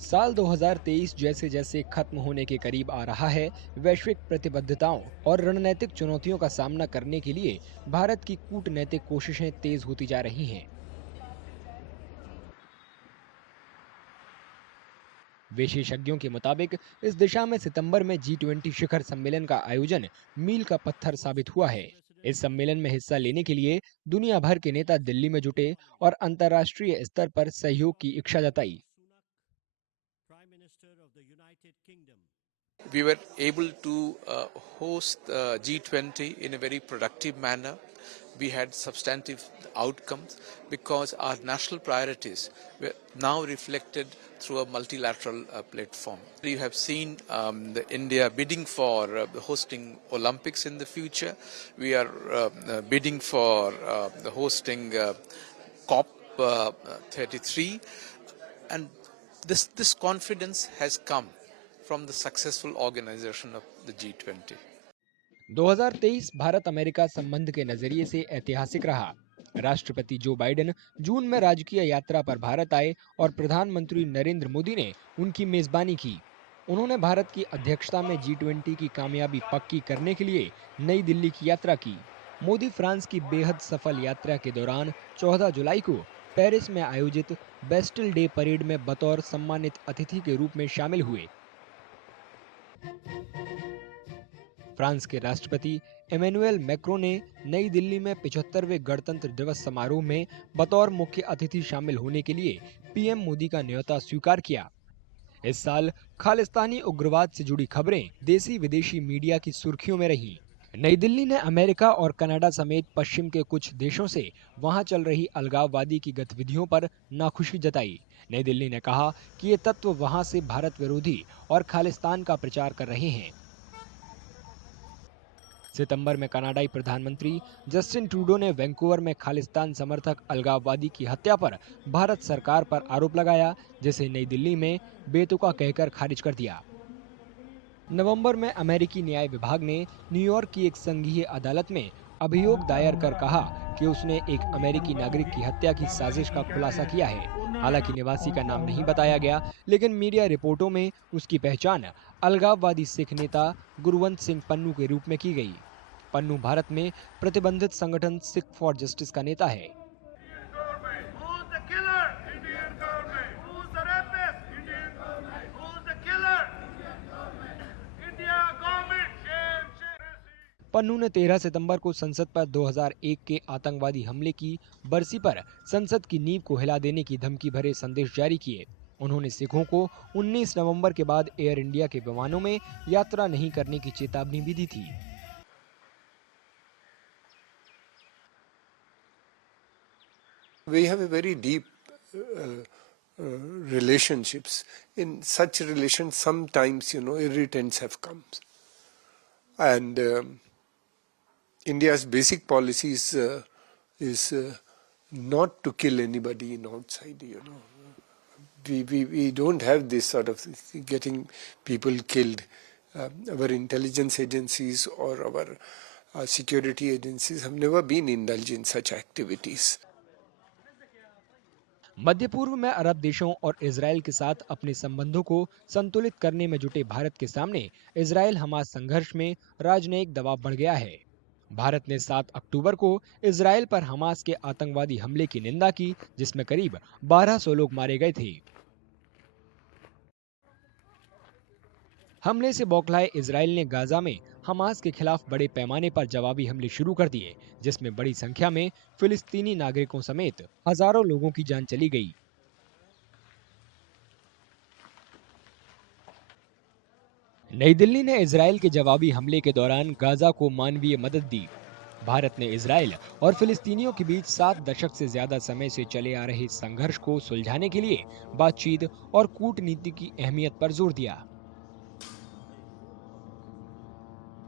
साल 2023 जैसे जैसे खत्म होने के करीब आ रहा है, वैश्विक प्रतिबद्धताओं और रणनीतिक चुनौतियों का सामना करने के लिए भारत की कूटनैतिक कोशिशें तेज होती जा रही हैं। विशेषज्ञों के मुताबिक इस दिशा में सितंबर में G20 शिखर सम्मेलन का आयोजन मील का पत्थर साबित हुआ है। इस सम्मेलन में हिस्सा लेने के लिए दुनिया भर के नेता दिल्ली में जुटे और अंतर्राष्ट्रीय स्तर पर सहयोग की इच्छा जताई। We were able to host G20 in a very productive manner. We had substantive outcomes because our national priorities were now reflected through a multilateral platform. You have seen the India bidding for hosting Olympics in the future. We are bidding for the hosting COP 33, and this confidence has come from the successful organization of the G20. 2023 Bharat America संबंध के नजरिए से ऐतिहासिक रहा। राष्ट्रपति Joe Biden जून में राजकीय यात्रा पर भारत आए और प्रधानमंत्री नरेंद्र मोदी ने उनकी मेजबानी की। उन्होंने भारत की अध्यक्षता में G20 की कामयाबी पक्की करने के लिए नई दिल्ली की यात्रा की। मोदी फ्रांस की बेहद सफल यात्रा के दौरान 14 जुलाई को पेरिस में आयोजित बेस्टिल डे परेड में बतौर सम्मानित अतिथि के रूप में शामिल हुए। फ्रांस के राष्ट्रपति इमैनुएल मैक्रों ने नई दिल्ली में 75वें गणतंत्र दिवस समारोह में बतौर मुख्य अतिथि शामिल होने के लिए पीएम मोदी का न्योता स्वीकार किया। इस साल खालिस्तानी उग्रवाद से जुड़ी खबरें देसी विदेशी मीडिया की सुर्खियों में रहीं। नई दिल्ली ने अमेरिका और कनाडा समेत पश्चिम के कुछ देशों से वहां चल रही अलगाववादी की गतिविधियों पर नाखुशी जताई। नई दिल्ली ने कहा कि ये तत्व वहां से भारत विरोधी और खालिस्तान का प्रचार कर रहे हैं। सितंबर में कनाडाई प्रधानमंत्री जस्टिन ट्रूडो ने वैंकूवर में खालिस्तान समर्थक अलगाववादी की हत्या पर भारत सरकार पर आरोप लगाया, जिसे नई दिल्ली में बेतुका कहकर खारिज कर दिया। नवंबर में अमेरिकी न्याय विभाग ने न्यूयॉर्क की एक संघीय अदालत में अभियोग दायर कर कहा कि उसने एक अमेरिकी नागरिक की हत्या की साजिश का खुलासा किया है। हालांकि निवासी का नाम नहीं बताया गया, लेकिन मीडिया रिपोर्टों में उसकी पहचान अलगाववादी सिख नेता गुरवंत सिंह पन्नू के रूप में की गई। पन्नू भारत में प्रतिबंधित संगठन सिख फॉर जस्टिस का नेता है। पन्नू ने 13 सितंबर को संसद पर 2001 के आतंकवादी हमले की बरसी पर संसद की नींव को हिला देने की धमकी भरे संदेश जारी किए। उन्होंने सिखों को 19 नवंबर के बाद एयर इंडिया के विमानों में यात्रा नहीं करने की चेतावनी भी दी थी। We have a very deep relationships. In such relations, sometimes, irritants have come. And India's basic policy is not to kill anybody in outside, We don't have this sort of getting people killed. Our intelligence agencies or our security agencies have never been indulged in such activities. मध्य पूर्व में अरब देशों और Israel के साथ अपने संबंधों को संतुलित करने में जुटे भारत के सामने इजराइल हमास संघर्ष में राजनयिक दबाव बढ़ गया है। भारत ने 7 अक्टूबर को इजराइल पर हमास के आतंकवादी हमले की निंदा की, जिसमें करीब 1200 लोग मारे गए थे। हमले से बौखलाए इजराइल ने गाजा में हमास के खिलाफ बड़े पैमाने पर जवाबी हमले शुरू कर दिए, जिसमें बड़ी संख्या में फिलिस्तीनी नागरिकों समेत हजारों लोगों की जान चली गई। नई दिल्ली ने इजराइल के जवाबी हमले के दौरान गाजा को मानवीय मदद दी। भारत ने इजराइल और फिलिस्तीनियों के बीच 7 दशक से ज्यादा समय से चले आ रहे संघर्ष को सुलझाने के लिए बातचीत और कूटनीति की अहमियत पर जोर दिया।